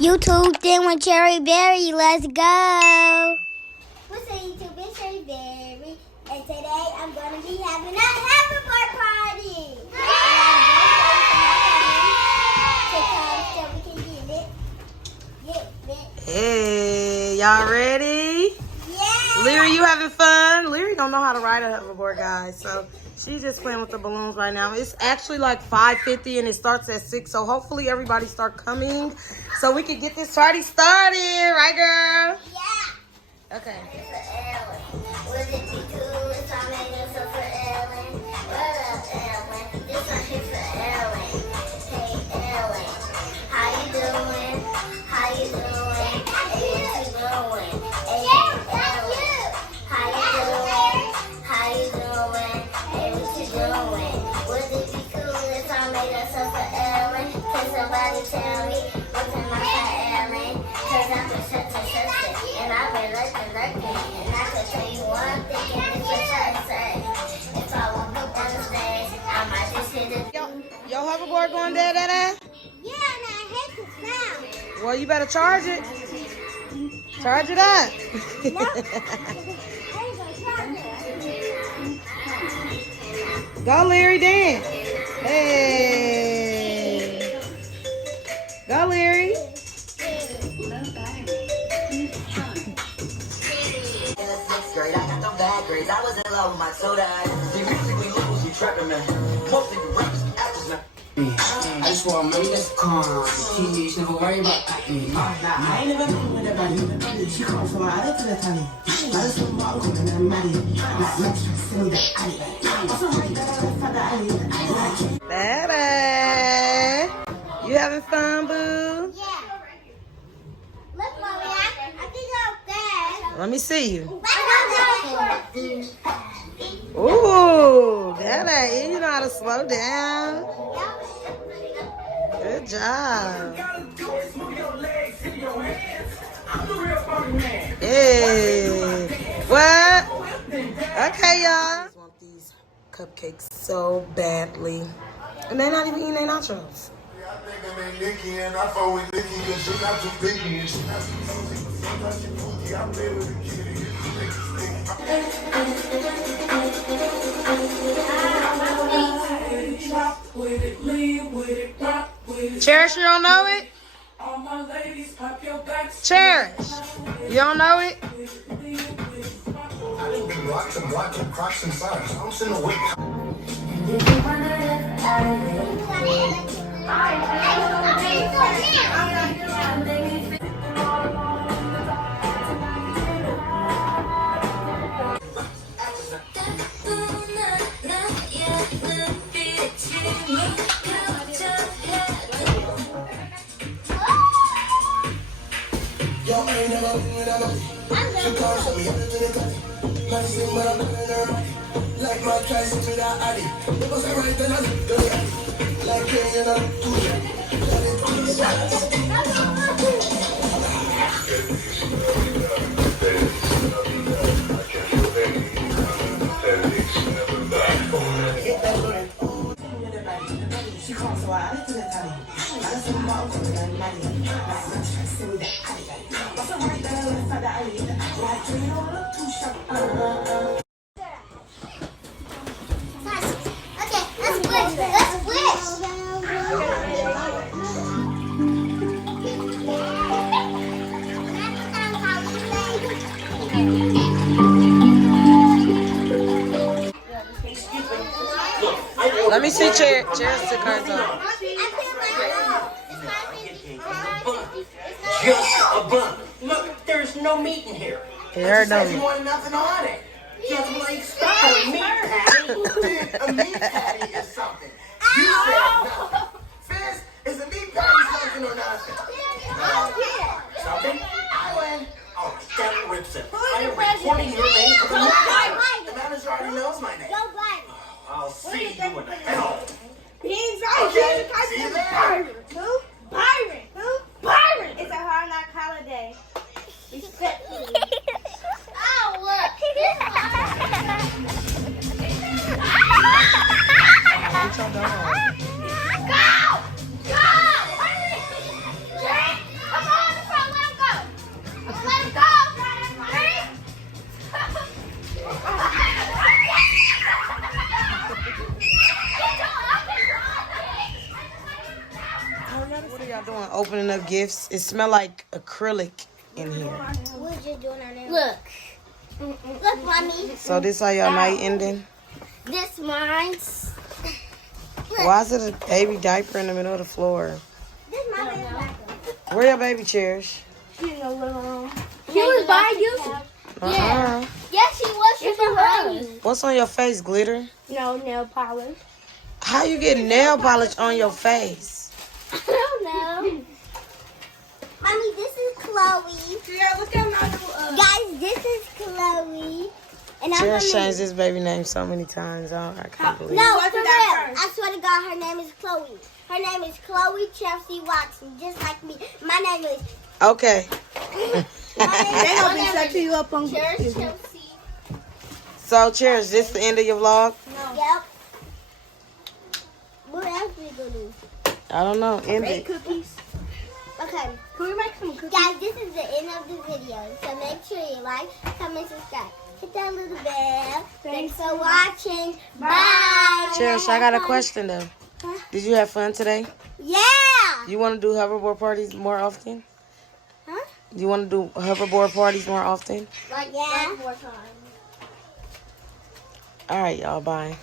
YouTube then with Cherry Berry. Let's go. What's up, YouTube? It's Cherry Berry, and today I'm gonna be having a hoverboard party. So we can get it. Hey, y'all ready? Yeah. Leary, you having fun? Leary don't know how to ride a hoverboard, guys. So she's just playing with the balloons right now. It's actually like 5:50 and it starts at 6. So hopefully everybody start coming so we can get this party started. Right, girl? Yeah. Okay. Would it be cool if I made this up for Ellen? What up, Ellen? This one here for Ellen. Hey, Ellen. How you doing? How you doing? Hey, what you doing? Hey, Ellen. How you doing? How you doing? Hey, what you doing? Would it be cool if I made us up for Ellen? Can somebody tell me what's in my for Ellen? Cause I'm for such a sister, and I've been looking. And I can tell you one thing, and it's the first thing. If I walk up on the stage, I might just hit it. Your hoverboard going there, Yeah, and I hate the sound. Well, you better charge it. Charge it up. No. I ain't gonna charge it. Go, Leary, dance. Hey. Go, Leary. Grade, I got them bad grades. I was in love with my soda. See, music we lose, we trapping, man. Mostly the rappers, actors, man. I just want money that's calm. Kids never worry about me. I ain't never been with nobody. She comes from my other to the tally. I just want my uncle and I'm married. Like, let's send me the alley. Also, right there, for the alley. Baby. You having fun, boo? Yeah. Look, Mommy, I think I'm fast. Let me see you. I got Ooh, Daddy, you know how to slow down. Good job. Hey, what? Okay, y'all. I just want these cupcakes so badly. And they're not even eating their nachos. Cherish, you don't know it? Cherish, you don't know it? Like my tries to that alley. It was right then I did like you know, she comes so I to the tally. I just want my uncle and I'm married. Like, let's send me the alley. Also, right there, for the alley. Like, you know, look too sharp. Okay, let's switch. Let's switch. Let me see Cherish the cards on. Just a bun. Look, there's no meat in here. There no You want nothing on it. Just like stuff a meat patty. A meat patty is something. You said nothing. Fizz, is a meat patty something or nothing? Something? I win. Oh, that rips it. I am recording your name for the The manager already knows my name. I'll see you in hell. He's right. Okay, He's right. see you there. Who? Byron. Who? Byron. It's a hard knock holiday. Respectfully. Oh, look. opening up gifts. It smell like acrylic in here. What you doing on there? Look. Look, mommy. So this how your night ending? This mine's. Why is it a baby diaper in the middle of the floor? This my baby diaper. Where your baby chairs? She in the living room. She was by you. Uh-uh. Yeah, she was. She was behind you. What's on your face, Glitter? No nail polish. How you get nail polish on your face? I don't know. Mommy, this is Chloe. Yeah, look at my new. Guys, this is Chloe. And I'm Cheers gonna changed this baby name so many times. I can't believe it. No, What's for real. that first? I swear to God, her name is Chloe. Her name is Chloe Chelsea Watson, just like me. My name is. Okay. They gonna be setting you up on. Cheers, Chelsea. So, cheers. This the end of your vlog? Yep. What else we gonna do? I don't know. End Bake it. cookies. Okay, Can we make some cookies? guys, this is the end of the video. So make sure you like, comment, subscribe. Hit that little bell. Thanks for watching. Bye. Cheers. I got a question though. Huh? Did you have fun today? Yeah. You want to do hoverboard parties more often? Huh? You want to do hoverboard parties more often? Like, yeah. All right, y'all. Bye.